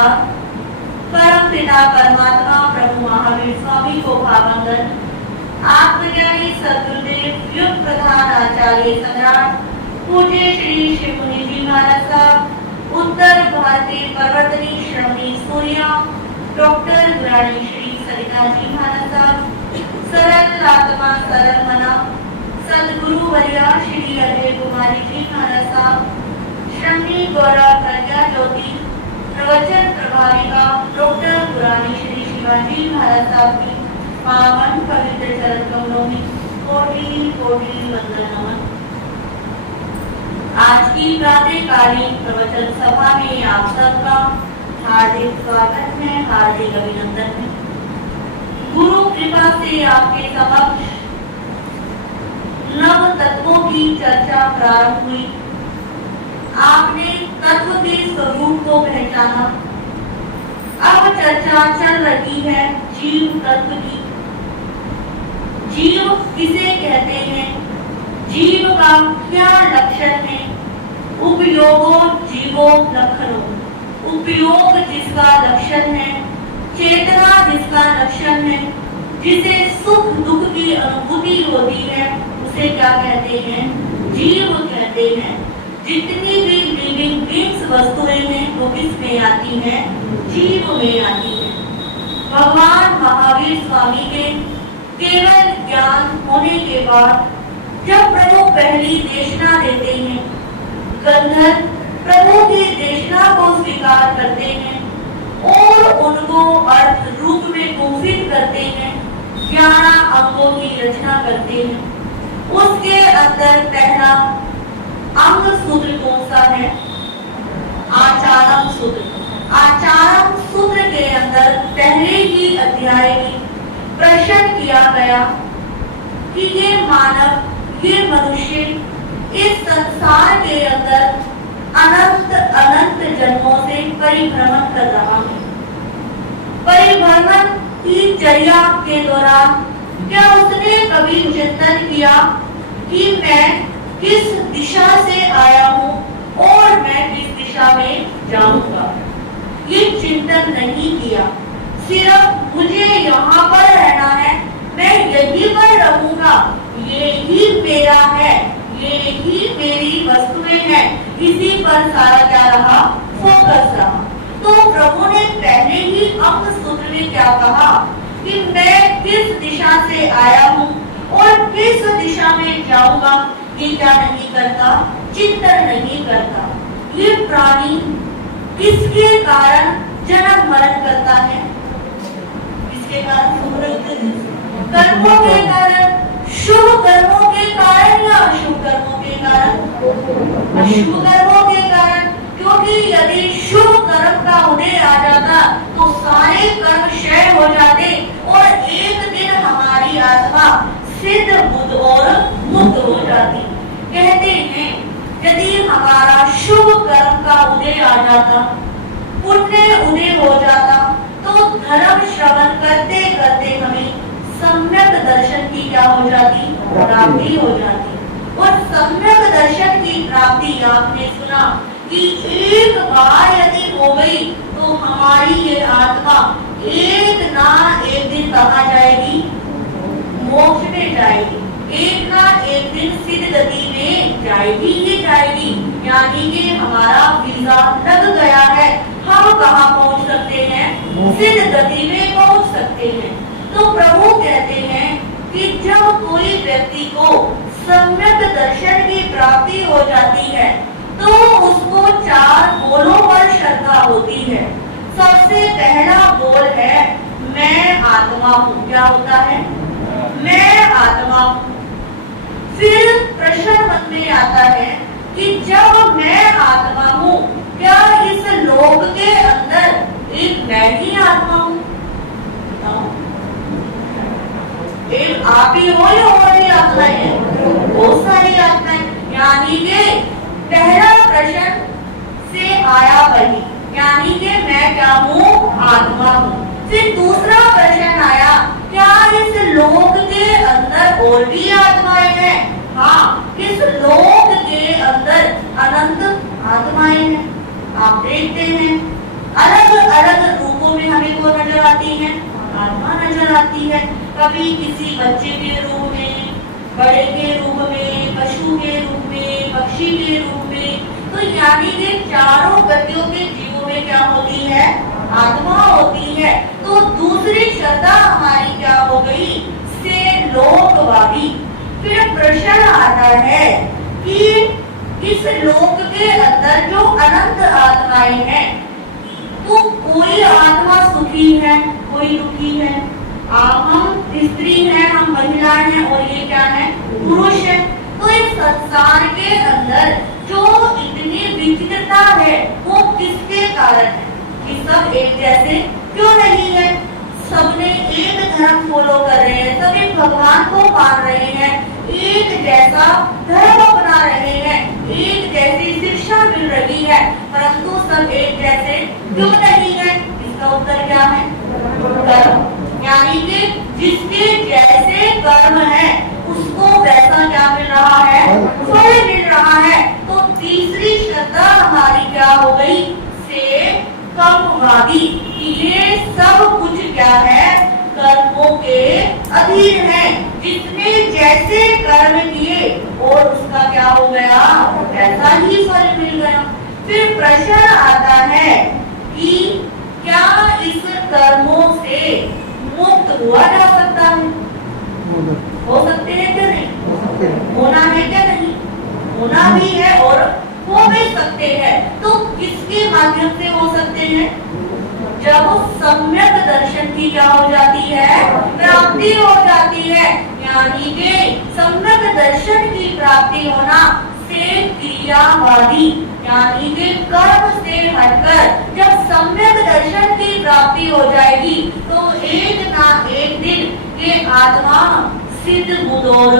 नमस्कार। परम पिता परमात्मा प्रभु महावीर स्वामी को भावंदन, आत्मज्ञानी सद्गुरुदेव युग प्रधान आचार्य सम्राट पूज्य श्री शिव मुनि जी महाराज साहब, उत्तर भारतीय पर्वतनी श्रमणी सूर्या डॉक्टर गुराणी श्री सरिता जी महाराज साहब, सरल आत्मा सरल मना सदगुरु वर्या श्री अजय कुमारी जी महाराज साहब, श्रमणी गौरव प्रज्ञा ज्योति प्रवचन प्रभाविका डॉक्टर गुराणी श्री शिवाजी महाराज साहब की पावन पवित्र चरण कमलों में कोटि कोटि वंदन नमन। आज की प्रातःकालीन प्रवचन सभा में आप सबका हार्दिक स्वागत है, हार्दिक अभिनंदन है। गुरु कृपा से आपके समक्ष नव तत्वों की चर्चा प्रारंभ हुई। आपने तत्व के स्वरूप को पहचाना। अब चर्चा चल रही है जीव तत्व की। जीव किसे कहते हैं, जीव का क्या लक्षण है, उपयोगो जीवो लक्षणों। उपयोग जिसका लक्षण है, चेतना जिसका लक्षण है, जिसे सुख दुख की अनुभूति होती है, उसे क्या कहते हैं, जीव कहते हैं। जितनी भी लिविंग बीइंग्स वस्तुएं हैं वो किस में आती हैं, जीव में आती हैं। भगवान महावीर स्वामी के केवल ज्ञान होने के बाद जब प्रभु पहली देशना देते हैं, गंधर्व प्रभु की देशना को स्वीकार करते हैं और उनको अर्थ रूप में गुंफित करते हैं, 11 अंगों की रचना करते हैं। उसके अंदर पहला अंग सूत्र कौन सा है, आचारम सूत्र। आचारम सूत्र के अंदर पहले ही अध्याय में प्रश्न किया गया कि ये मानव, ये मनुष्य इस संसार के अंदर अनंत अनंत जन्मों से परिभ्रमण कर रहा है। परिभ्रमण की चर्या के दौरान क्या उसने कभी चिंतन किया कि मैं किस दिशा से आया हूँ और मैं किस दिशा में जाऊंगा? ये चिंतन नहीं किया। सिर्फ मुझे यहाँ पर रहना है, मैं यहीं पर रहूंगा, ये ही मेरा है, ये ही मेरी वस्तुएं हैं, इसी पर सारा क्या रहा, फोकस रहा। तो प्रभु ने पहले ही अंग सूत्र में क्या कहा कि मैं किस दिशा से आया हूँ और किस दिशा में जाऊंगा, ये क्या नहीं करता, चिंतन नहीं करता। ये प्राणी किसके कारण जन्म मरण करता है, किसके कारण, कर्मों के कारण, शुभ कर्मों के कारण या अशुभ कर्मों के कारण, अशुभ कर्मों के कारण। क्योंकि यदि शुभ कर्म का उदय आ जाता तो सारे कर्म क्षय हो जाते और एक दिन हमारी आत्मा सिद्ध बुद्ध और मुक्त हो जाती। कहते हैं यदि हमारा शुभ कर्म का उदय आ जाता, पुण्य उदय हो जाता, तो धर्म श्रवण करते करते हमें सम्यक दर्शन की क्या हो जाती, प्राप्ति हो जाती। और सम्यक दर्शन की प्राप्ति आपने सुना कि एक बार यदि हो गई तो हमारी ये आत्मा एक ना एक दिन कहाँ जाएगी, मोक्ष में जाएगी, एक ना एक दिन सिद्ध गति में जाएगी ही जाएगी। यानी कि हमारा वीजा लग गया है, हम कहाँ पहुँच सकते हैं, सिद्ध गति में पहुँच सकते हैं। तो प्रभु कहते हैं कि जब कोई व्यक्ति को सम्यक दर्शन की प्राप्ति हो जाती है तो उसको 4 बोलों पर श्रद्धा होती है। सबसे पहला बोल है मैं आत्मा हूँ। क्या होता है, मैं आत्मा हूँ। फिर प्रश्न मन में आता है कि जब मैं आत्मा हूँ, क्या इस लोक के अंदर एक मैं ही आत्मा हूँ? एक आप ही हो या और भी आत्माएं हैं? बहुत सारी आत्माएं। यानी कि पहला प्रश्न से आया वही, यानी कि मैं क्या हूँ, आत्मा हूँ। फिर दूसरा प्रश्न आया, क्या इस लोक के अंदर और भी आत्माएं हैं? हाँ, इस लोक के अंदर अनंत आत्माएं हैं। आप देखते हैं अलग कभी किसी बच्चे के रूप में, बड़े के रूप में, पशु के रूप में, पक्षी के रूप में। तो यानी कि चारों गतियों के जीवों में क्या होती है? आत्मा होती है। तो दूसरी श्रद्धा हमारी क्या हो गई? से लोकवादी। फिर प्रश्न आता है कि इस लोक के अंदर जो अनंत आत्माएं हैं, तो कोई आत्मा सुखी है, कोई दुखी है। हम स्त्री हैं, हम महिला हैं, और ये क्या है? पुरुष है। तो इस संसार के अंदर जो इतनी विचित्रता है, वो किसके कारण है? कि सब एक जैसे क्यों नहीं है? सबने एक धर्म फॉलो कर रहे हैं, सब एक भगवान को मान रहे हैं, एक जैसा धर्म अपना रहे हैं, एक जैसी शिक्षा मिल रही है, परंतु सब एक जैसे क्यों नहीं है? इसका उत्तर क्या है? कर्म। यानी कि जिसके जैसे कर्म है उसको वैसा क्या मिल रहा है? फल मिल रहा है। तो तीसरी श्रद्धा हमारी क्या हो गई? से कर्मवादी। ये सब कुछ क्या है? कर्मों के अधीन है। जिसने जैसे कर्म किए और उसका क्या हो गया? ऐसा ही फल मिल गया। फिर प्रश्न आता है कि क्या इस कर्मों से मुक्त हुआ जा सकता है? हो सकते हैं क्या? नहीं होना है क्या? नहीं होना भी है और हो भी सकते हैं। तो किसके माध्यम से हो सकते हैं? जब सम्यक दर्शन की क्या हो जाती है? प्राप्ति हो जाती है। यानी कि सम्यक दर्शन की प्राप्ति होना से क्रियावादी, यानी कि कर्म से हटकर जब सम्यक दर्शन की प्राप्ति हो जाएगी तो एक ना एक दिन ये आत्मा सिद्ध बुद्धोर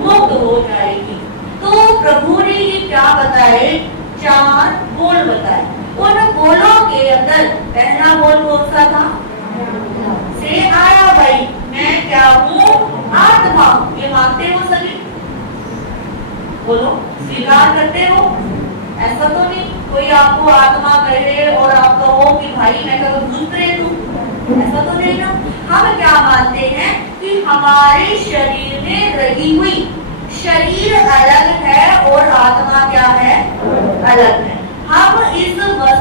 मुक्त हो जाएगी। तो प्रभु ने ये क्या बताए? 4 बोल बताए। उन बोलों के अंदर पहला बोल कौन सा था? से आया भाई, मैं क्या हूँ? आत्मा। ये मानते हो सभी? बोलो, स्वीकार करते हो? ऐसा तो नहीं कोई आपको आत्मा कहे और आप कहो कि भाई मैं कभी दूसरे तू, ऐसा तो नहीं ना। हम क्या मानते हैं कि हमारे शरीर में रही हुई, शरीर अलग है और आत्मा क्या है? अलग है। हम इस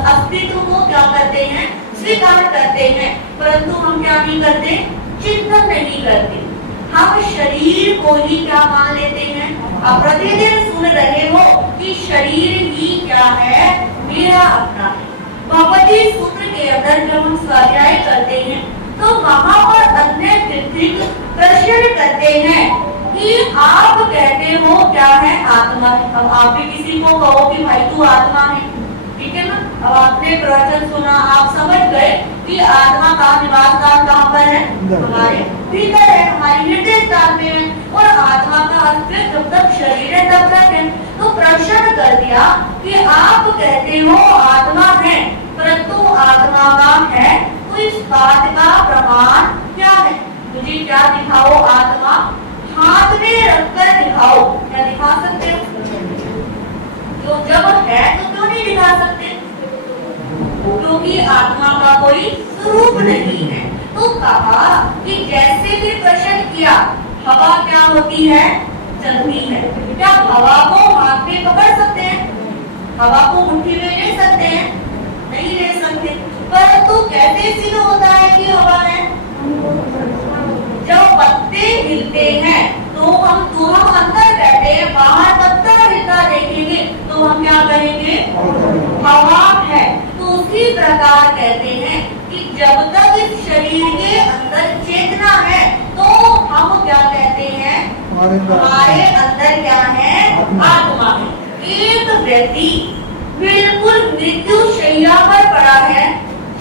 अस्तित्व को क्या करते हैं? स्वीकार करते हैं, परंतु हम क्या नहीं करते? चिंतन नहीं करते। हम शरीर को ही क्या मान लेते हैं? आप प्रतिदिन सुन रहे हो कि शरीर ही क्या है? मेरा अपना है। भगवती सूत्र के अंदर जब हम स्वाध्याय करते हैं तो वहां पर अन्य कृतिक प्रश्न करते हैं कि आप कहते हो क्या है? आत्मा है। अब आप भी किसी को कहो कि भाई तू आत्मा है, ठीक है ना? अब आपने प्रवचन सुना, आप समझ गए कि आत्मा का निवास स्थान कहाँ पर है? हमारे भीतर है, हमारी हृदय स्थान में है। और आत्मा का अस्तित्व जब तक शरीर है तब तक है। तो प्रश्न कर दिया कि आप कहते हो आत्मा है, परंतु आत्मा का है, तो इस बात का प्रमाण क्या है? मुझे क्या दिखाओ? आत्मा हाथ में रखकर दिखाओ। क्या दिखा सकते हो? तो जब है तो क्यों नहीं दिखा सकते? क्योंकि आत्मा का कोई स्वरूप नहीं है। तो कहा कि जैसे भी प्रश्न किया, हवा क्या होती है? चलती है। क्या हवा को हाथ में पकड़ सकते हैं? हवा को मुट्ठी में ले सकते हैं? नहीं ले सकते। परंतु कैसे सिद्ध होता है कि हवा है? जब पत्ते हिलते हैं तो हम अंदर बैठे हैं, बाहर पत्ता हिलता देखेंगे तो हम क्या कहेंगे? हवा है। तो उसी प्रकार कहते हैं कि जब तक इस शरीर के अंदर चेतना है तो हम क्या कहते हैं? हमारे अंदर क्या है? आत्मा है। एक व्यक्ति बिल्कुल मृत्यु शैया पर पड़ा है,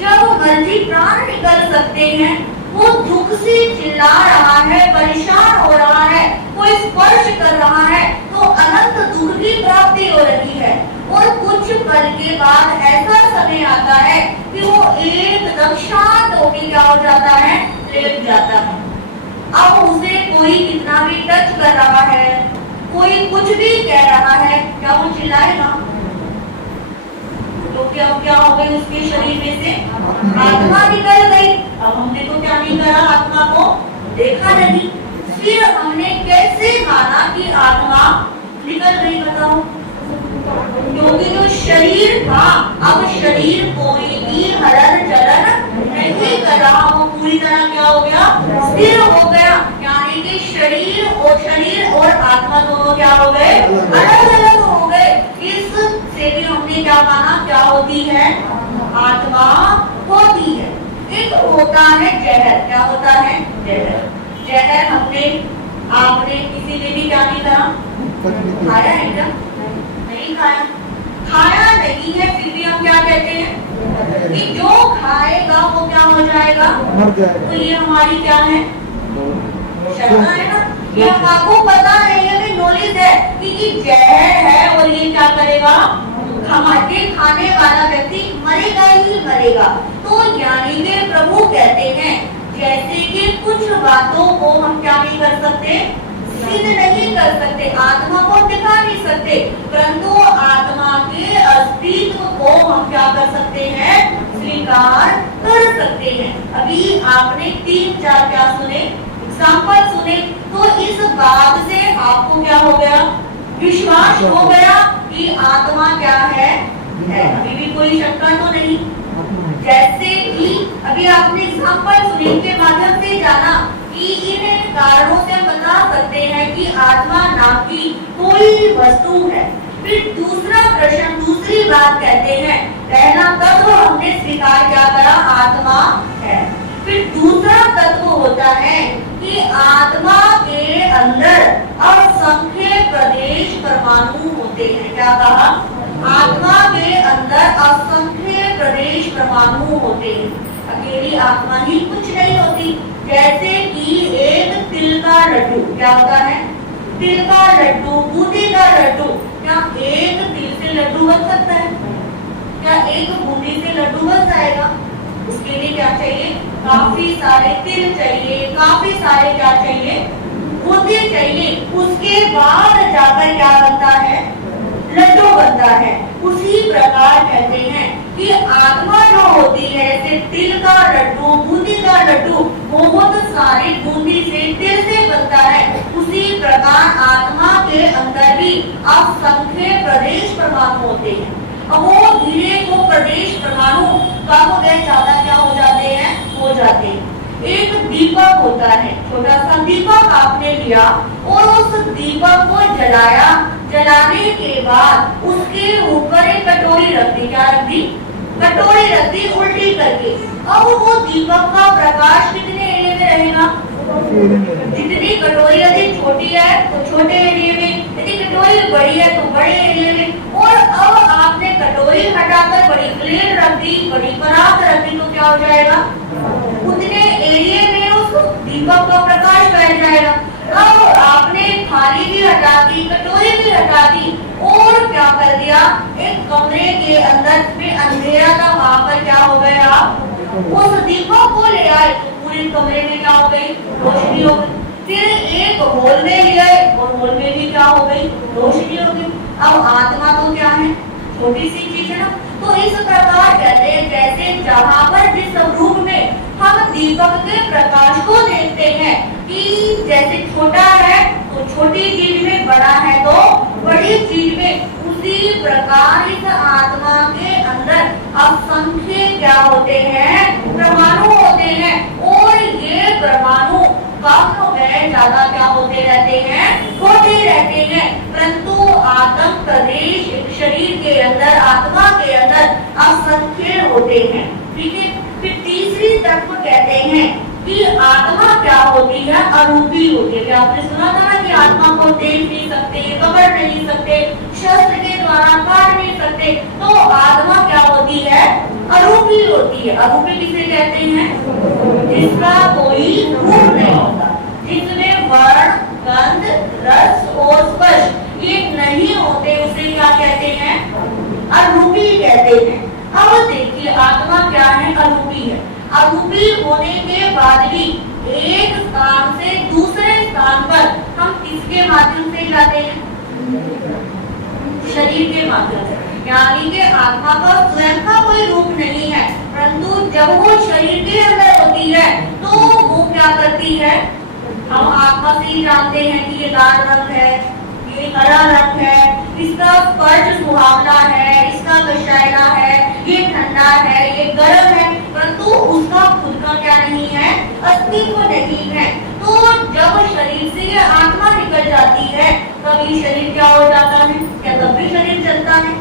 जब मर्जी प्राण निकल सकते हैं, वो दुख से चिल्ला रहा है, परेशान हो रहा है, कोई स्पर्श कर रहा है तो अनंत दुख की प्राप्ति हो रही है। और कुछ पल के बाद ऐसा समय आता है कि वो एकदम शांत होकर क्या हो जाता है? लेट जाता है। अब उसे कोई कितना भी टच कर रहा है, कोई कुछ भी कह रहा है, क्या वो चिल्लाएगा? तो क्या हो गई? उसके शरीर में से आत्मा निकल गई। अब हमने तो क्या नहीं करा? आत्मा को देखा नहीं। फिर हमने कैसे माना कि आत्मा निकल गई, बताओ? क्योंकि जो शरीर था, अब शरीर कोई भी हलन चलन नहीं कर रहा, वो पूरी तरह क्या हो गया, स्थिर हो गया। यानी कि शरीर और आत्मा दोनों क्या हो गए, अलग अलग हो गए। इससे भी हमने क्या माना, क्या होती है, आत्मा होती है। एक होता है जहर, क्या होता है, जहर। जहर आपने किसी ने भी क्या नहीं करा, खाया है क्या, नहीं खाया, खाया नहीं है, फिर भी हम क्या कहते हैं कि जो खाएगा वो क्या हो जाएगा, तो ये हमारी क्या है, शंका है ना। ये आपको पता नहीं है कि नॉलेज है कि जहर है और ये क्या करेगा, हमारे खाने वाला व्यक्ति मरेगा ही मरेगा। तो यानी कि प्रभु कहते हैं जैसे कि कुछ बातों को हम क्या नहीं कर सकते, सिद्ध नहीं कर सकते, आत्मा को दिखा नहीं सकते, परंतु आत्मा के अस्तित्व को हम क्या कर सकते हैं, स्वीकार कर सकते हैं। अभी आपने 3-4 क्या सुने, एग्जाम्पल सुने, तो इस बात से आपको क्या हो गया, विश्वास हो गया कि आत्मा क्या है। अभी भी कोई शंका तो नहीं। जैसे कि अभी आपने एग्जाम्पल सुने के माध्यम से जाना कि इन कारणों से हम बता सकते हैं कि आत्मा नाम की कोई वस्तु है। फिर दूसरा प्रश्न, दूसरी बात कहते हैं, पहला तत्व हमने स्वीकार क्या करा, आत्मा है। फिर दूसरा तत्व होता है कि आत्मा के अंदर असंख्य प्रदेश परमाणु होते हैं। क्या कहा, आत्मा के अंदर असंख्य प्रदेश परमाणु होते हैं। अकेली आत्मा ही कुछ नहीं होती। जैसे कि एक तिल का लड्डू, क्या होता है, तिल का लड्डू, बूंदी का लड्डू, क्या एक तिल से लड्डू बन सकता है, क्या एक बूंदी से लड्डू बन जाएगा? उसके लिए क्या चाहिए, काफी सारे तिल चाहिए, काफी सारे क्या चाहिए, बूंदी चाहिए, उसके बाद जाकर क्या बनता है, लड्डू बनता है। उसी प्रकार कहते हैं कि आत्मा जो होती है, जैसे तिल का लड्डू, बूंदी का लड्डू बहुत सारी बूंदी से, तिल से बनता है, उसी प्रकार आत्मा के अंदर भी असंख्य प्रदेश परमाणु होते हैं। अब वो धीरे को प्रदेश परमाणु कम हो गए, ज्यादा क्या हो जाते हैं, हो जाते हैं। एक दीपक होता है, छोटा सा दीपक आपने लिया और उस दीपक को जलाया, जलाने के बाद उसके ऊपर एक कटोरी रख दी, क्या रख दी, कटोरी रख दी उल्टी करके। अब वो दीपक का प्रकाश कितने एरिया में रहेगा, जितनी कटोरी यदि छोटी है तो छोटे एरिया में, यदि कटोरी बड़ी है तो बड़े एरिया में। और अब आपने कटोरी हटाकर बड़ी प्लेट रख दी, बड़ी परात रख दी, तो क्या हो जाएगा, उतने एरिया में उस दीपक का प्रकाश फैल जाएगा। अब आपने थाली भी हटा दी, कटोरी भी हटा दी और क्या कर दिया, एक कमरे के अंदर में अंधेरा था, वहां पर क्या हो गया, उस दीपक को ले आए तो पूरे कमरे में क्या हो गई, रोशनी हो गई। फिर एक हॉल में ले आए और हॉल में भी क्या हो गई, रोशनी हो गई। अब आत्मा तो क्या है, छोटी सी चीज है ना। तो इस प्रकार कहते हैं जैसे जहां पर जिस रूप में हम दीपक के प्रकाश को देखते हैं कि जैसे छोटा है तो छोटी चीज में, बड़ा है तो बड़ी चीज में, उसी प्रकार इस आत्मा के अंदर असंख्य क्या होते हैं, परमाणु होते हैं। और ये परमाणु कम हो गए ज्यादा क्या होते रहते हैं, होते रहते हैं। परंतु आत्म प्रदेश शरीर के अंदर, आत्मा के अंदर असंख्य होते हैं। ठीक है। फिर तीसरी तत्व कहते हैं कि आत्मा क्या होती है, अरूपी होती है। आपने सुना था ना कि आत्मा को देख नहीं सकते, पकड़ नहीं सकते, शस्त्र के द्वारा काट नहीं सकते। तो आत्मा क्या होती है, अरूपी होती है। अरूपी किसे कहते हैं, जिसका कोई रूप नहीं होता, जिसमें वर्ण, गंध, रस और स्पर्श ये नहीं होते, उसे क्या कहते हैं, अरूपी कहते हैं। अब देखिए आत्मा क्या है, अरूपी है। अरूपी होने के बाद भी एक स्थान से दूसरे स्थान पर हम किसके माध्यम से जाते हैं, शरीर के माध्यम से। यानी कि आत्मा का स्वयं का कोई रूप नहीं है, परंतु जब वो शरीर के अंदर होती है तो वो क्या करती है, हम आत्मा से ही जानते हैं कि ये लाल रंग है, ये हरा रंग है, इसका स्पर्श सुहावना है, इसका कषायला है, ये ठंडा है, ये गर्म है, परंतु उसका खुद का क्या नहीं है, अस्तित्व नहीं है। तो जब शरीर से ये आत्मा निकल जाती है तभी शरीर क्या हो जाता है? क्या तब भी शरीर चलता है?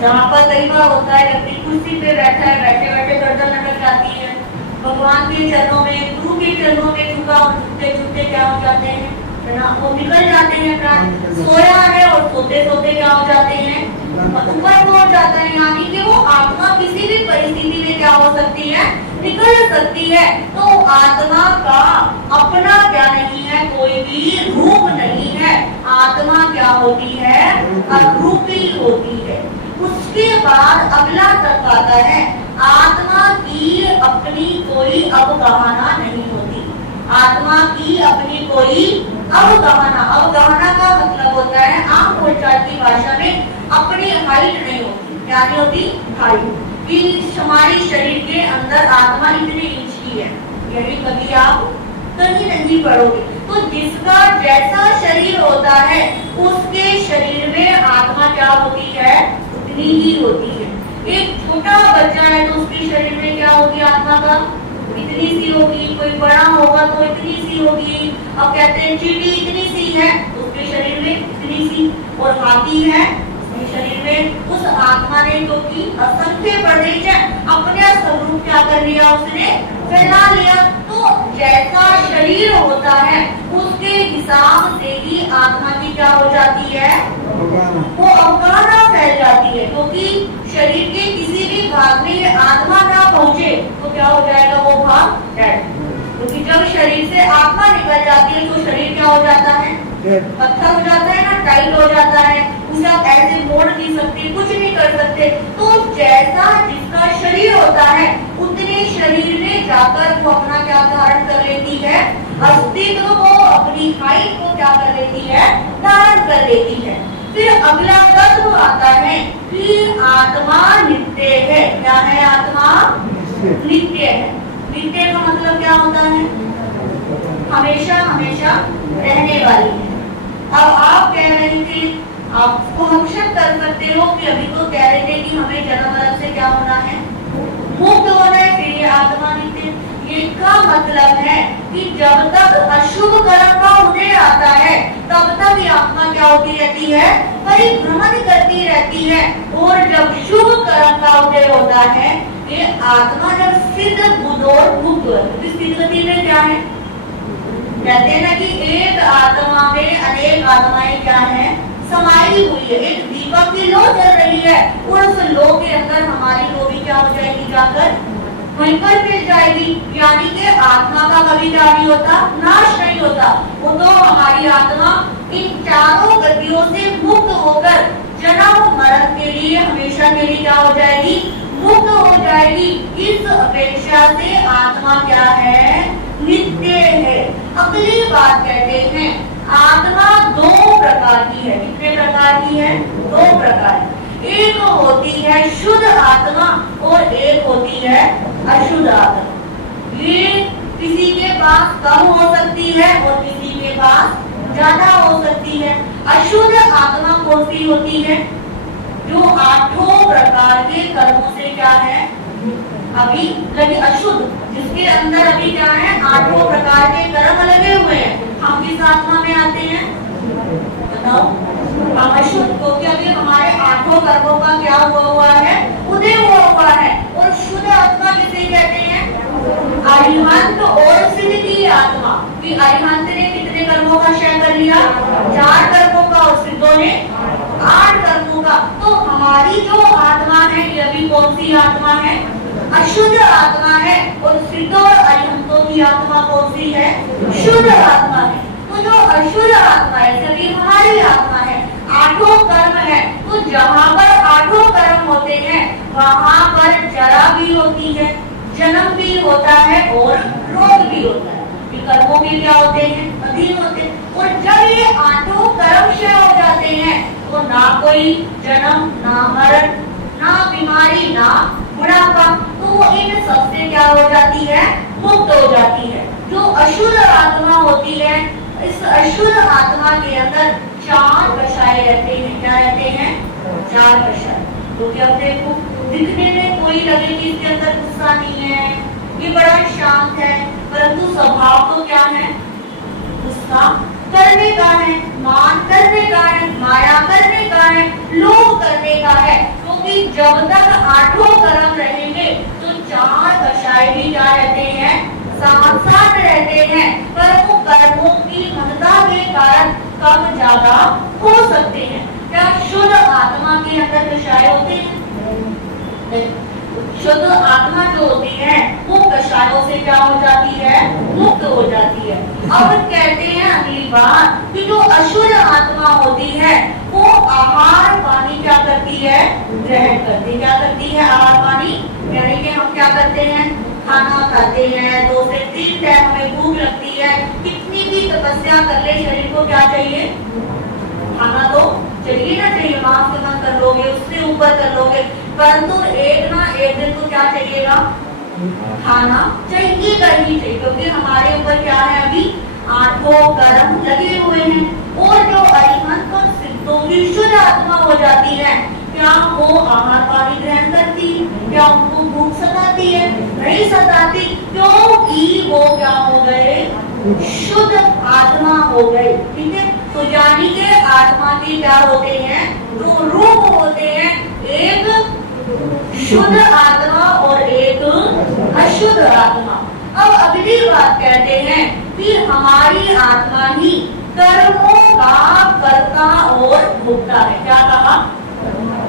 जहाँ पर कई बार होता है व्यक्ति कुर्सी पे बैठा है, बैठे बैठे गर्दन लटक जाती है, भगवान के चरणों में, गुरु के चरणों में झुका और झुकते झुकते क्या हो जाते हैं ना, वो निकल जाते हैं प्राण। सोया है और सोते सोते क्या हो जाते हैं, ऊपर पहुंच जाता है। यानी कि वो आत्मा किसी भी परिस्थिति में क्या हो सकती है, निकल सकती है। तो आत्मा का अपना क्या नहीं है, कोई भी रूप नहीं है। आत्मा क्या होती है, अरूपी होती है। उसके बाद अगला तत्व आता है, आत्मा की अपनी कोई अवगाहना नहीं होती। आत्मा की अपनी कोई अवगाहना, अवगाहना का मतलब होता है आम बोलचाल की भाषा में अपनी हाइट नहीं होती। क्या नहीं होती? हाइट। कि हमारे शरीर के अंदर आत्मा इतने इंच की है, यही कभी आप कहीं नहीं पढ़ोगे। तो जिसका जैसा शरीर होता है उसके शरीर में आत्मा क्या होती है, उतनी ही होती है। एक छोटा बच्चा है तो उसके शरीर में क्या होगी, आत्मा का इतनी सी होगी। कोई बड़ा होगा तो इतनी सी होगी। अब कहते हैं चींटी इतनी सी है तो उसके शरीर में इतनी सी, और हाथी है उसके शरीर में। उस आत्मा ने जो कि असंख्य प्रदेश है अपने स्वरूप क्या कर लिया, उसने फैला लिया। तो जैसा शरीर होता है उसके हिसाब से ही आत्मा की क्या हो जाती है, वो अवगाहना फैल जाती है। क्योंकि शरीर के किसी भी भाग में ये आत्मा ना पहुंचे तो क्या हो जाएगा, वो भाग डेड। क्योंकि जब शरीर से आत्मा निकल जाती है तो शरीर क्या हो जाता है, पत्थर हो जाता है ना, टाइट हो जाता है। उसे आप ऐसे मोड़ नहीं सकते, कुछ नहीं कर सकते। तो जैसा जिसका शरीर होता है उतने शरीर में जाकर वो अपना क्या धारण कर लेती है, अस्तित्व को, अपनी हाइट को क्या कर लेती है, धारण कर लेती है। फिर अगला तत्व आता है कि आत्मा नित्य है। क्या है? आत्मा नित्य है। नित्य का मतलब क्या होता है, हमेशा हमेशा रहने वाली है। अब आप कह रहे थे, आपको हम शक कर सकते हो कि अभी तो कह रहे थे कि हमें जन्म मरण से क्या होना है, मुक्त होना है, फिर ये आत्मा नित्य। ये का मतलब है कि जब तक अशुभ कर्म का उदय आता है तब तक ये आत्मा क्या होती रहती है, परिभ्रमण करती रहती है। और जब शुभ कर्म का उदय होता है ये आत्मा जब सिद्ध बुद्ध और मुक्त, स्थिति गति में क्या है, कहते हैं ना कि एक आत्मा में अनेक आत्माएं क्या है, समाई हुई है। एक दीपक की लौ जल रही है और उस लौ के अंदर हमारी लौ भी क्या हो जाएगी, जाकर वहीं पर मिल जाएगी। यानी कि आत्मा का कभी क्या नहीं होता, नाश नहीं होता। वो तो हमारी आत्मा इन चारों गतियों से मुक्त होकर जन्म मरण के लिए हमेशा के लिए क्या हो जाएगी, मुक्त हो जाएगी। इस अपेक्षा से आत्मा क्या है, नित्य है। अगली बात कहते हैं, आत्मा दो प्रकार की है। कितने प्रकार की है? दो प्रकार। एक होती है शुद्ध आत्मा और एक होती है अशुद्ध आत्मा। ये किसी के पास कम हो सकती है और किसी के पास ज्यादा हो सकती है। अशुद्ध आत्मा कौन सी होती है, जो आठों प्रकार के कर्मों से क्या है, अभी लगे, अशुद्ध, जिसके अंदर अभी क्या है, आठों प्रकार के कर्म लगे हुए हैं। हम किस आत्मा में आते हैं, बताओ? हम अशुद्ध, क्योंकि अभी हमारे आठों कर्मों का क्या हुआ है, उदय हुआ है। और शुद्ध आत्मा किसे कहते हैं, अरिहंत और सिद्ध की आत्मा। कि अरिहंत ने कितने कर्मों का क्षय कर लिया, 4 कर्मों का, और सिद्धों ने 8 कर्मों का। तो हमारी जो आत्मा है ये अभी कौन सी आत्मा है, अशुद्ध आत्मा है। और सिद्ध और अरिहंतों की आत्मा कौन सी है, शुद्ध आत्मा है। तो जो अशुद्ध आत्मा है सभी हमारी आत्मा है, आठों कर्म है। तो जहाँ पर आठों कर्म होते हैं वहाँ पर जरा भी होती है, जन्म भी होता है और रोग भी होता है। ये कर्मों भी क्या होते हैं, अधीन होते हैं। और जब ये आठों कर्म क्षय हो जाते हैं तो ना कोई जन्म, ना मरण, ना बीमारी, ना बुढ़ापा, तो वो इन सबसे क्या हो जाती है, मुक्त हो जाती है। जो अशुद्ध आत्मा होती है, इस अशुद्ध आत्मा के अंदर 4 कषाय रहते हैं। क्या रहते हैं? 4 कषाय। तो क्या देखो, दिखने में कोई लगे कि इसके अंदर गुस्सा नहीं है, ये बड़ा शांत है, परंतु स्वभाव तो क्या है? गुस्सा करने का है, मान करने का है, माया करने का है, लोभ करने का है। क्योंकि जब तक 8 कर्म रहेंगे तो 4 कषाय भी क्या रहते हैं? साथ साथ रहते हैं, पर वो कर्मों की महत्ता के कारण कम ज्यादा हो सकते हैं। क्या शुद्ध आत्मा के अंदर कषाय होते हैं? शुद्ध आत्मा जो होती है वो कषायों से क्या हो जाती है? मुक्त हो जाती है। अब कहते हैं अगली बात कि जो अशुद्ध आत्मा होती है वो आहार पानी क्या करती है? ग्रहण करती है। क्या करती है? आहार पानी, यानी कि हम क्या करते हैं? खाना खाते हैं, 2 से 3 टाइम हमें भूख लगती है, कितनी भी तपस्या कर ले शरीर को क्या चाहिए? खाना तो चाहिए ना चाहिए, मांस के मन कर लोगे, उससे ऊपर कर लोगे, परंतु एक ना एक दिन तो क्या चाहिएगा? खाना चाहिएगा ही चाहिए, क्योंकि हमारे ऊपर क्या है? अभी 8 कर्म लगे हुए हैं। और जो अरिहंत और सिद्धों की शुद्ध आत्मा हो जाती है, क्या वो आहार पानी ग्रहण करती है? क्या उनको भूख सताती है? नहीं सताती, क्योंकि वो क्या हो गए? शुद्ध आत्मा हो गए। ठीक है, तो यानी कि आत्मा के क्या होते हैं? 2 रूप होते हैं, एक शुद्ध आत्मा और एक अशुद्ध आत्मा। अब अगली बात कहते हैं कि हमारी आत्मा ही कर्मों का कर्ता और भोक्ता है। क्या कहा?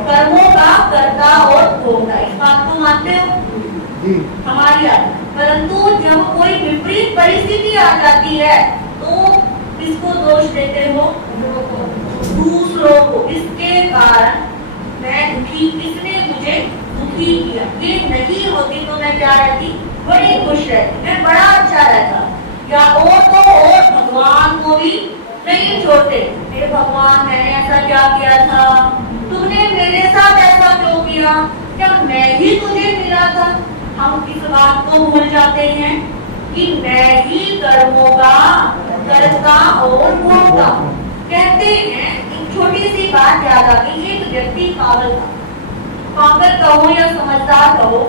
कर्मों का कर्ता और भोक्ता। इस बात को मानते हो? हमारी आत्मा, परंतु जब कोई विपरीत परिस्थिति आ जाती है तो किसको दोष देते हो? दूसरों को। इसके कारण मैं दुखी, किसने मुझे दुखी किया, ये नहीं होती तो मैं क्या रहती? बड़ी खुश रहती, मैं बड़ा अच्छा रहता। या और तो और भगवान को भी नहीं छोड़ते, मेरे भगवान मैंने ऐसा क्या किया था, तुमने मेरे साथ ऐसा क्यों किया, क्या मैं ही तुझे मिला था? हम इस बात को भूल जाते हैं कि मैं ही कर्मों का कर्ता और भोक्ता। कहते हैं, एक छोटी सी बात याद आ गई, एक व्यक्ति पागल था, पागल कहो या समझदार कहो,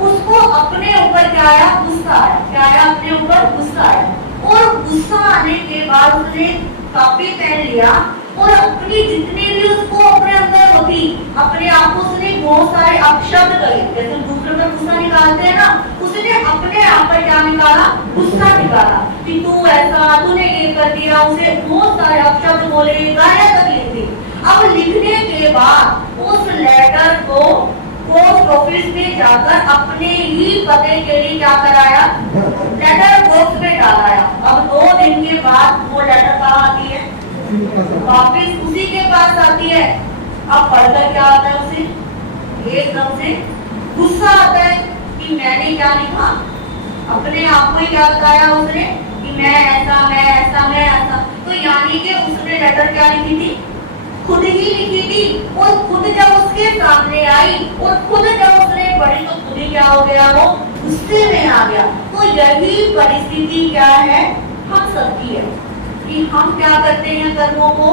उसको अपने ऊपर क्या आया? गुस्सा आया। क्या आया? अपने ऊपर गुस्सा आया, और गुस्सा आने के बाद उसने कापी पेन लिया और अपनी जितने भी उसको अपने अंदर होती, अपने आप को उसने बहुत सारे अपशब्द कहे। जैसे दूसरे पर गुस्सा निकालते हैं ना, उसने अपने आप पर क्या निकाला? गुस्सा निकाला कि तू ऐसा, तूने ये कर दिया, उसे बहुत सारे अपशब्द बोले, गालियां तक लिख दी। अब लिखने के बाद उस लेटर को पोस्ट ऑफिस में जाकर अपने ही पते के लिए क्या कराया? लेटर बॉक्स में डालाया। अब 2 दिन के बाद वो लेटर कहाँ आती है? वापिस उसी के पास आती है। अब पढ़कर क्या आता है उसे? एकदम से गुस्सा आता है कि मैंने क्या लिखा, अपने आप को ही क्या बताया उसने कि मैं ऐसा, मैं ऐसा, मैं ऐसा। तो यानी कि उसने लेटर क्या लिखी थी? खुद ही लिखी थी, और खुद जब उसके सामने आई और खुद जब उसने पढ़ी तो खुद ही क्या हो गया? वो गुस्से में आ गया। तो यही परिस्थिति क्या है? हम सबकी है कि हम क्या करते हैं? कर्मों को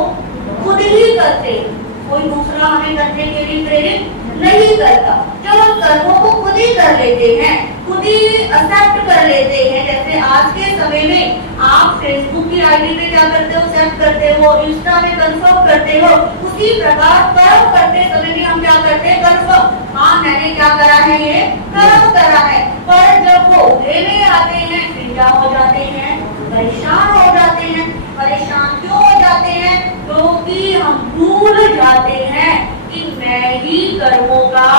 खुद ही करते हैं, कोई दूसरा हमें करने के लिए प्रेरित नहीं करता। जब हम कर्मों को खुद ही कर लेते हैं, खुद ही एक्सेप्ट कर लेते हैं, जैसे आज के समय में आप फेसबुक की आईडी पे क्या करते हो? एक्सेप्ट करते हो, इंस्टा में कंफर्म करते हो, उसी प्रकार कर्म करते समय भी हम क्या करते हैं? कंफर्म, हाँ मैंने क्या करा है? ये कर्म करा है। पर जब वो उठे आते हैं फिर क्या हो जाते हैं? परेशान हो जाते हैं। परेशान क्यों हो जाते हैं? क्योंकि हम भूल जाते हैं कि मैं ही कर्मों का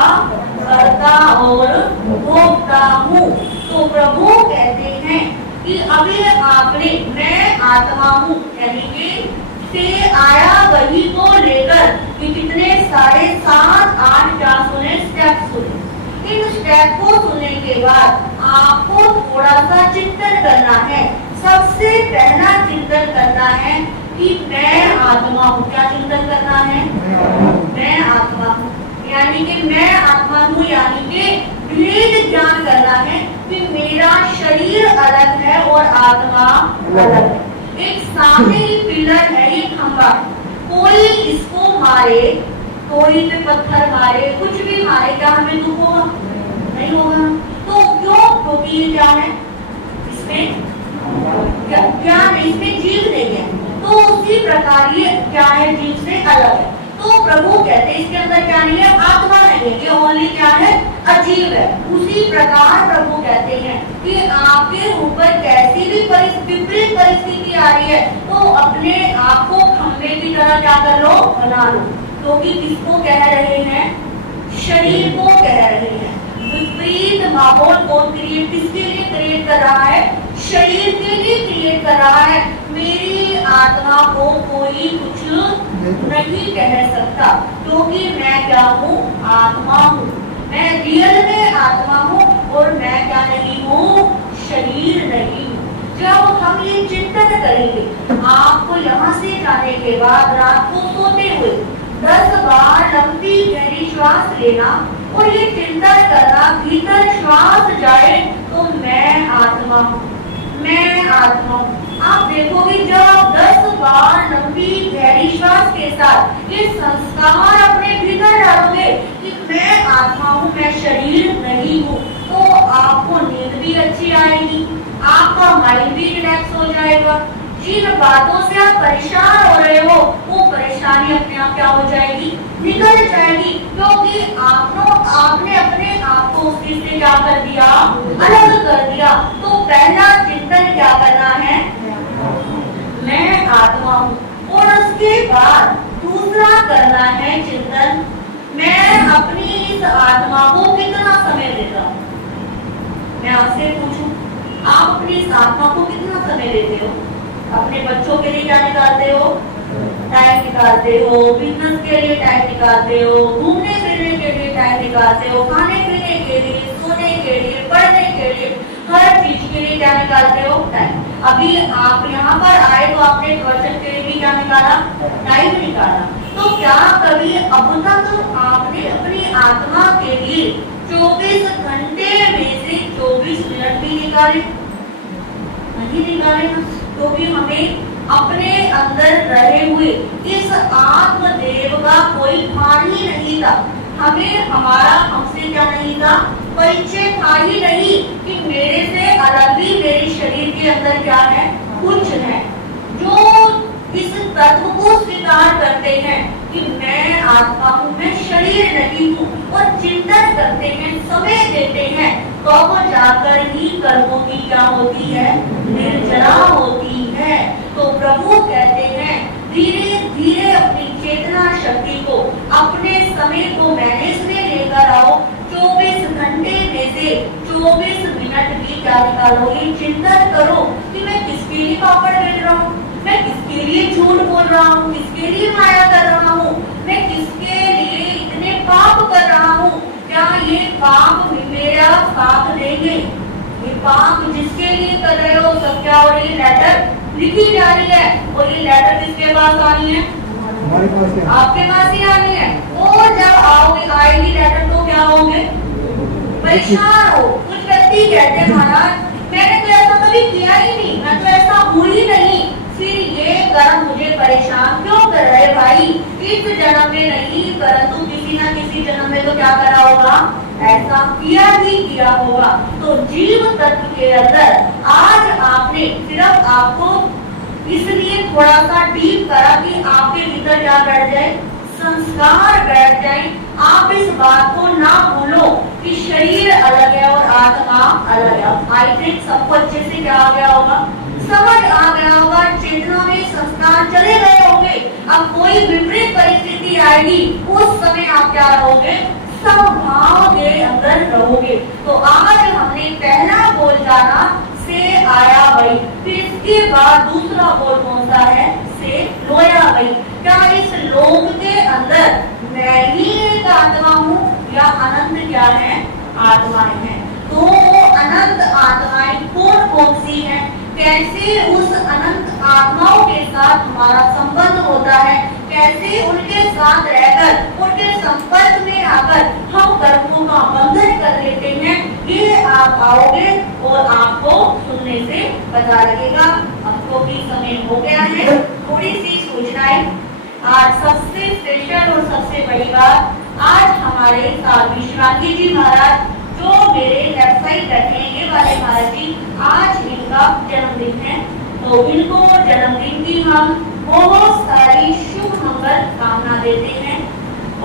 कर्ता और भोक्ता हूँ। तो प्रभु कहते हैं कि अभी आपने, मैं आत्मा हूँ, यानी कि से आया वही को लेकर कि कितने 7.5 8 क्या सुने? स्टेप सुने। इन स्टेप को सुनने के बाद आपको थोड़ा सा चिंतन करना है। सबसे पहला चिंतन करना है कि मैं आत्मा हूँ। क्या चिंतन करना है? मैं आत्मा हूँ, यानी कि मैं आत्मा हूँ, यानी कि भेद ज्ञान करना है कि मेरा शरीर अलग है और आत्मा अलग है। एक सामने ही पिलर है, ये खंभा, कोई इसको मारे, कोई पे पत्थर मारे, कुछ भी मारे, क्या हमें दुख होगा? नहीं होगा। तो क्यों? क्योंकि ये क्या है, इसमें क्या नहीं, इसमें जीव नहीं है। तो उसी प्रकार ये क्या है, जीव से अलग है। तो प्रभु कहते हैं इसके अंदर क्या नहीं है, आत्मा नहीं है, ये ओनली क्या है, अजीब है। उसी प्रकार प्रभु कहते हैं कि आपके ऊपर कैसी भी विपरीत परिस्थिति आ रही है तो अपने आप को खंभे की तरह क्या कर लो, बना लो। क्योंकि किसको कह रहे हैं, शरीर को कह रहे हैं। विपरीत माहौल को क्रिएट किसके लिए क्रिएट कर रहा है, शरीर के लिए क्रिएट कर रहा है। मेरी आत्मा को कोई कुछ नहीं कह सकता, क्योंकि मैं क्या हूँ, आत्मा हूँ। मैं रियल में आत्मा हूँ और मैं क्या नहीं हूँ, शरीर नहीं हूँ। जब हम ये चिंतन करेंगे, आपको यहाँ से जाने के बाद रात को सोते हुए 10 बार लंबी गहरी श्वास लेना और ये चिंतन करना, भीतर श्वास जाए तो मैं आत्मा हूँ, मैं आत्मा हूँ। आप देखोगे जब आप 10 बार लंबी गहरी श्वास के साथ ये संस्कार अपने भीतर डालोगे कि मैं आत्मा हूँ, मैं शरीर नहीं हूँ, तो आपको नींद भी अच्छी आएगी, आपका माइंड भी रिलैक्स हो जाएगा। जिन बातों से आप परेशान हो रहे हो वो परेशानी अपने आप क्या हो जाएगी, निकल जाएगी, क्योंकि आपने अपने आप को उस चीज से क्या कर दिया, अलग कर दिया। तो पहला चिंतन क्या करना है, मैं आत्मा हूँ। और उसके बाद दूसरा करना है चिंतन, मैं अपनी इस आत्मा को कितना समय देता हूँ। मैं आपसे पूछूं, आप अपनी इस आत्मा को कितना समय देते हो? अपने बच्चों के लिए क्या निकालते हो, टाइम निकालते हो, बिजनेस के लिए टाइम निकालते हो, घूमने फिरने के लिए टाइम निकालते हो, खाने पीने के लिए, सोने के लिए, पढ़ने के लिए, हर चीज के लिए क्या निकालते हो, टाइम। अभी आप यहाँ पर आए तो आपने प्रवचन के लिए भी क्या निकाला, टाइम निकाला। तो क्या कभी अब तक आपने अपनी आत्मा के लिए 24 घंटे में से 24 मिनट भी निकाले? नहीं निकाले ना, क्योंकि हमें अपने अंदर रहे हुए इस आत्मदेव का कोई भान ही नहीं था। हमें हमारा हमसे क्या नहीं था, परिचय था ही नहीं कि मेरे से अलग भी मेरे शरीर के अंदर क्या है, कुछ है। जो इस तत्व को स्वीकार करते हैं कि मैं आत्मा हूँ, मैं शरीर नहीं हूँ, और चिंतन करते हैं, समय देते हैं, तो वो जाकर ही कर्मों की क्या होती है, निर्जरा होती है। तो प्रभु कहते हैं धीरे धीरे अपनी चेतना शक्ति को, अपने समय को मैनेज में लेकर आओ। 24 घंटे में से 24 मिनट भी क्या निकालो, ये चिंतन करो कि मैं किसके लिए पापड़ बेच रहा हूँ, मैं किसके लिए झूठ बोल रहा हूँ, किसके लिए माया कर रहा हूँ, मैं किसके लिए इतने पाप कर रहा हूँ। क्या ये पाप मेरा साथ देंगे? ये पाप जिसके लिए कर रहे हो सब क्या हो रही है, लेटर लिखी जा रही है, और ये लेटर किसके पास आनी है, आपके पास ही आनी है। और जब आओगे, आएगी लेटर तो क्या होंगे, परेशान हो। कुछ व्यक्ति कहते हैं महाराज मैंने तो ऐसा कभी किया ही नहीं, मैं तो ऐसा हूँ ही नहीं, फिर ये कर्म मुझे परेशान क्यों कर रहे भाई? इस जन्म में नहीं, परंतु किसी न किसी जन्म में तो क्या करा होगा, ऐसा किया ही किया होगा। तो जीव तत्व के अंदर आज आपने सिर्फ आपको इसलिए थोड़ा सा डीप करा कि आपके भीतर क्या बैठ जाए, संस्कार बैठ जाए। आप इस बात को ना भूलो कि शरीर अलग है और आत्मा अलग है। आई थिंक सबको अच्छे से क्या आ गया होगा, समझ आ गया होगा, चेतना में संस्कार चले गए होंगे। अब कोई विपरीत परिस्थिति आएगी, उस समय आप क्या रहोगे, समभाव के अंदर रहोगे। तो आज हमने पहला बोल जाना से आया भाई, फिर इसके बाद दूसरा बोल कौन सा है, से लोया भाई। क्या इस लोक के अंदर मैं ही एक आत्मा हूँ या अनंत क्या है, आत्माएं हैं? तो वो अनंत आत्माएं कौन कौन सी हैं, कैसे उस अनंत आत्माओं के साथ हमारा संबंध होता है, कैसे उनके साथ रहकर, उनके संपर्क में आकर हम कर्मों का बंधन कर लेते हैं, ये आप आओगे और आपको सुनने से पता लगेगा। अब तो भी समय हो गया है, थोड़ी सी सूचनाएं। आज सबसे स्पेशल और सबसे बड़ी बात, आज हमारे साथ विश्रांगी जी महाराज जो मेरे लेफ्ट साइड बैठे हैं, ये वाले महाराज जी, आज इनका जन्मदिन है। तो इनको जन्मदिन की हम बहुत सारी शुभ मंगल कामना देते हैं।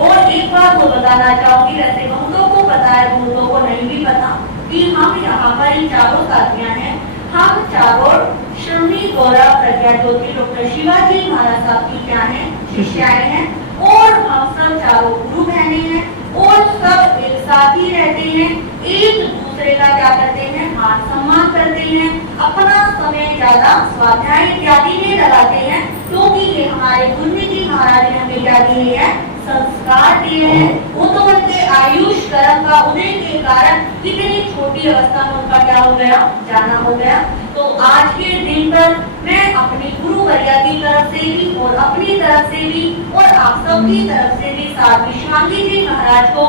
और एक बात तो बताना चाहूंगी, वैसे बहुतों को पता है, बहुतों को नहीं भी पता कि हम यहाँ पर इन चारों साथियां हैं। हम चारों श्रमी गौरव प्रज्ञा ज्योति डॉक्टर शिवाजी महाराज साहब की क्या है, शिष्याएं हैं। और हम सब चारों गुरु बहने हैं और सब एक साथ ही रहते हैं। एक दूसरे का क्या करते हैं, मान सम्मान करते हैं। अपना समय ज्यादा स्वाध्याय इत्यादि में लगाते हैं, क्योंकि ये हमारे गुरु जी महाराज ने हमें क्या दिए हैं, संस्कार दिए हैं। वो तो उनके आयुष कर्म का उदय के कारण इतनी छोटी अवस्था में उनका क्या हो गया, जाना हो गया। तो आज के दिन पर मैं अपनी गुरु वर्या की तरफ से भी और अपनी तरफ से भी और आप सबकी तरफ से भी साथ विश्रांगी जी महाराज को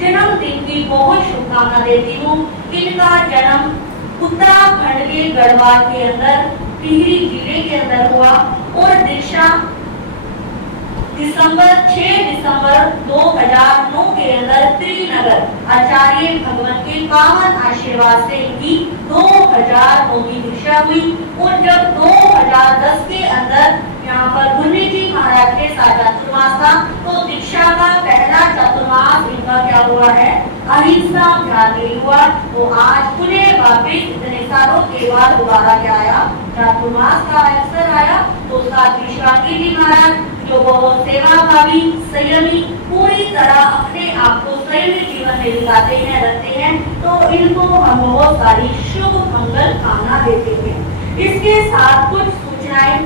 जन्मदिन की बहुत शुभकामना देती हूँ। इनका जन्म उत्तराखंड के गढ़वाल के अंदर टिहरी जिले के अंदर हुआ और दीक्षा 6 दिसंबर 2009 के अंदर त्रिनगर आचार्य भगवान के पावन आशीर्वाद से इनकी 2009 की दीक्षा हुई। और जब 2010 के अंदर यहाँ पर गुरु जी महाराज के साथ चातुर्मास था, तो दीक्षा का पहला चातुर्मास इनका क्या हुआ है, अहिंसा अभियान हुआ। तो आज पुनः वापिस इतने सालों के बाद दोबारा क्या आया, चातुर्मास का अवसर आया। तो साथ विश्रांगी जी महाराज जो बहुत सेवा भावी, संयमी, पूरी तरह अपने आप को संयमी जीवन में बिताते हैं, रखते हैं। तो इनको हम बहुत सारी शुभ मंगल कामना देते हैं। इसके साथ कुछ सूचनाएं,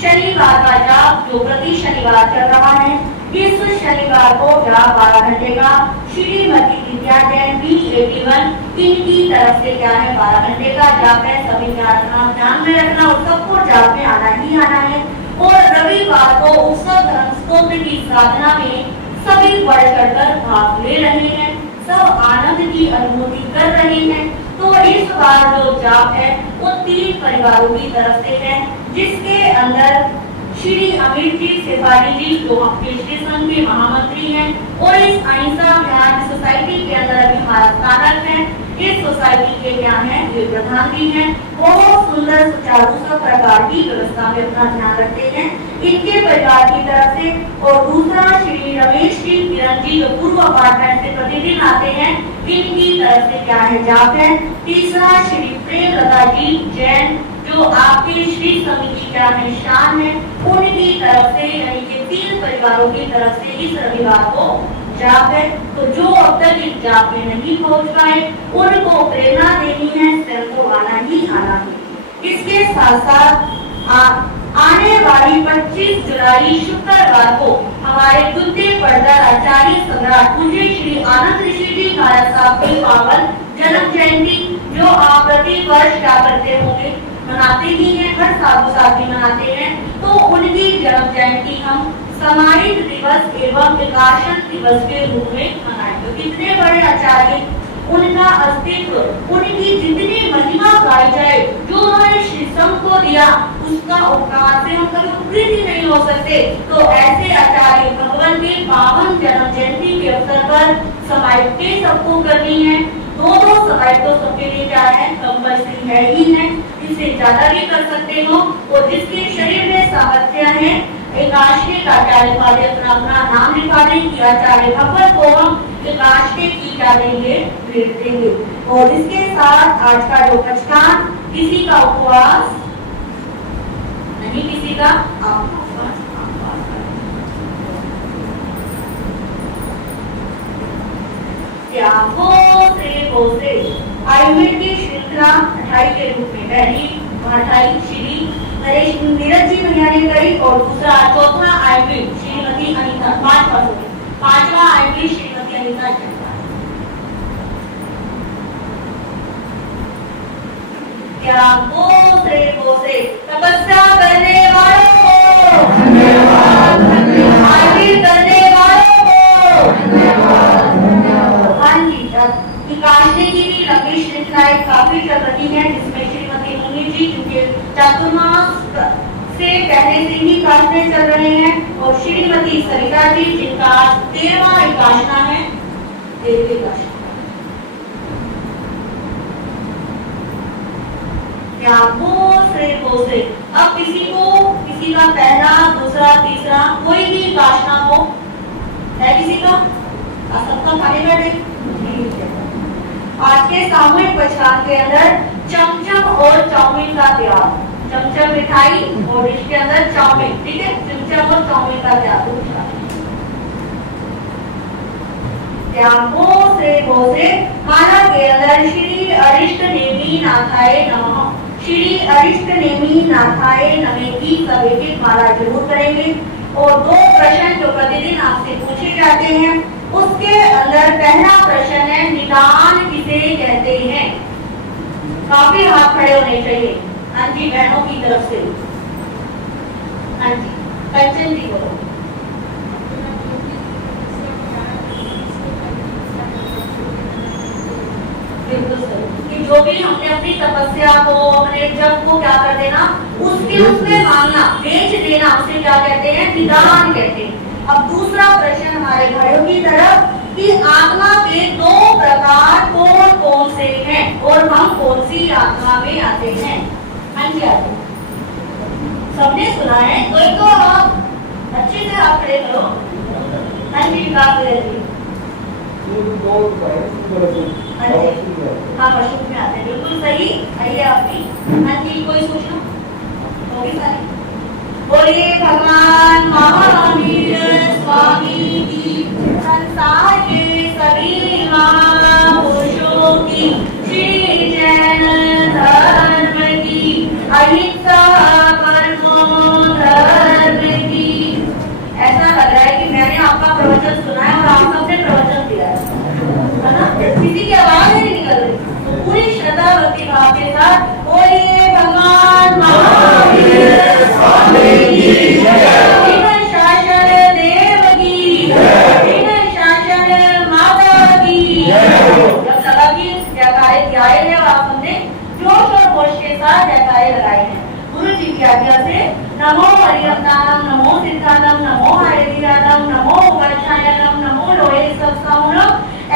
शनिवार का जाप जो प्रति शनिवार चल रहा है, इस शनिवार को जाप 12 घंटे का श्रीमती विद्या जैन B81 इनकी तरफ से क्या है, 12 घंटे का जाप है। सभी ध्यान में रखना और सबको जाप में आना ही आना है। और रविवार को उत्सव धर्म स्तोत्र की साधना में सभी बढ़ चढ़कर भाग ले रहे हैं, सब आनंद की अनुभूति कर रहे हैं। तो इस बार जो जाप है वो 3 परिवारों की तरफ से है, जिसके अंदर श्री अमित जी सिपाही जी जो अपने श्री संघ के महामंत्री हैं और इस अहिंसा अभियान सोसाइटी के अंदर अभी हमारा स्थानक है। इस सोसाइटी के क्या है, ये प्रधान जी हैं। बहुत सुंदर सुचारू सब प्रकार की व्यवस्था में अपना ध्यान रखते हैं इनके परिवार की तरफ से। और दूसरा श्री रमेश जी किरण जी जो पूर्व अपार्टमेंट से प्रतिदिन आते हैं, इनकी तरफ से क्या है, जाप है। तीसरा श्री प्रेमलता जी जैन जो आपके श्री समिति क्या है, शान है, उनकी तरफ से यानी कि 3 परिवारों की तरफ से इस रविवार को जाप है। तो जो अब तक इस जाप में नहीं पहुंच पाए उनको प्रेरणा देनी है, स्वयं को आना ही आना है। इसके साथ साथ आने वाली 25 जुलाई शुक्रवार को हमारे द्वितीय पढ़कर आचार्य सम्राट पूज्य श्री आनंद ऋषि जी महाराज साहब की पावन जन्म जयंती जो आप प्रति वर्ष क्या करते होंगे, मनाते ही हैं, हर साल भी मनाते हैं। तो उनकी जन्म जयंती हम समाहित दिवस एवं प्रकाशन दिवस के रूप में मनाएंगे। तो कितने बड़े आचार्य, उनका अस्तित्व, उनकी जितनी महिमा गाई जाए, जो हमारे श्री संघ को दिया उसका उपकार से हम कभी प्रीति नहीं हो सकते। तो ऐसे आचार्य भगवान के पावन जन्म जयंती के अवसर पर समाहित सबको करनी है। 2 समाहित तो सबके लिए क्या है, कंपल्सरी है ही है, इससे ज्यादा भी कर सकते हो। और जिसके शरीर में सामर्थ्य है, एकाश्रित आचार्य वाले अपना नाम लिखा देंगे, आचार्य भगवत को हम एकाश्रित की क्या देंगे, भेंट देंगे। और इसके साथ आज का जो प्रस्थान, किसी का उपवास नहीं, किसी का आयुर्वेद की श्रृंखला 28 के रूप में पहली 28 श्री नरेश नीरज जी भैया ने करी और दूसरा 4था आयुर्वेद श्रीमती अनिता, 5वां आयुर्वेद श्रीमती अनिता चंद्रा। तपस्या करने वालों को धन्यवाद, आयुर्वेद करने वालों को धन्यवाद। हाँ जी, की भी लंबी श्रीमती सरिता जी जिनका 13वां विकासना है। अब किसी का पहला, दूसरा, तीसरा कोई भी विकासना हो है किसी का? सबका खाली बैठे। आज के सामूहिक पहचान के अंदर चमचम और चाउमीन का त्याग, चमचम मिठाई और इसके अंदर चाउमीन, ठीक है, चमचम और चाउमीन का त्याग। माला के अंदर श्री अरिष्ट नेमी नाथाय नमः, श्री अरिष्ट नेमी नाथाय नमः की सब एक माला जरूर करेंगे। और 2 प्रश्न जो प्रतिदिन आपसे पूछे जाते हैं, उसके अंदर पहला प्रश्न है निदान किसे कहते हैं? काफी हाथ खड़े होने चाहिए। हाँ जी, बहनों की तरफ से। हाँ जी, कंचन जी बोलो। बिल्कुल सही, कि जो भी हमने अपनी तपस्या को, अपने जप को क्या कर देना, उसमें मांगना, बेच देना, उसे क्या कहते हैं? निदान कहते हैं। अब दूसरा प्रश्न हमारे भाइयों की तरफ कि आत्मा के 2 प्रकार कौन कौन से हैं और हम कौन सी आत्मा में आते हैं? हाँ जी, आते सबने सुना है, तो आप अच्छे से आप खड़े करो। हाँ जी, विकास हाँ, मशरूम में आते हैं, बिल्कुल सही। आइए आप भी। हाँ जी, कोई सूचना होगी सारी? बोलिए भगवान महावीर स्वामी की, संसार के सभी महापुरुषों की, श्री जैन धर्म की, अहिंसा परमो धर्म की। ऐसा लग रहा है कि मैंने आपका प्रवचन सुना है और आप सबने प्रवचन दिया है ना? किसी की आवाज नहीं निकल रही, पूरी श्रद्धा भक्ति भाव के साथ बोलिए भगवान महावीर स्वामी की जय, शासन देव की जय, शासन माता की जय। जब लगा कि जयकारे दियाए हैं और आप हमने जोश और होश के साथ जयकारे लगाए हैं, गुरु जी की आज्ञा से नमो हरियम नमो सिद्धानम नमो हरिदिरानम नमो वर्षायनम नमो लोहे सत्संगम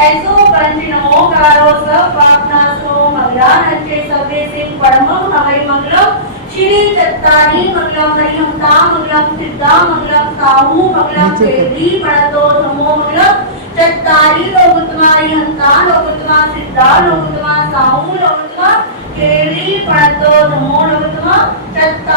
ऐसो पंच नमोकारो सब पापनाशो मंगलानंचे सबे सिंह परमं हरि मंगलम, श्री चत्तारी मंगलम हरिहंता मंगलम सिद्धा मंगलम साहू मंगलम केवली पड़तो नमो मंगलम, चत्तारी लोकुत्तमा हरिहंता लोकुत्तमा सिद्धा लोकुत्तमा साहू लोकुत्तमा केवली पड़तो नमो लोकुत्तमा चत्ता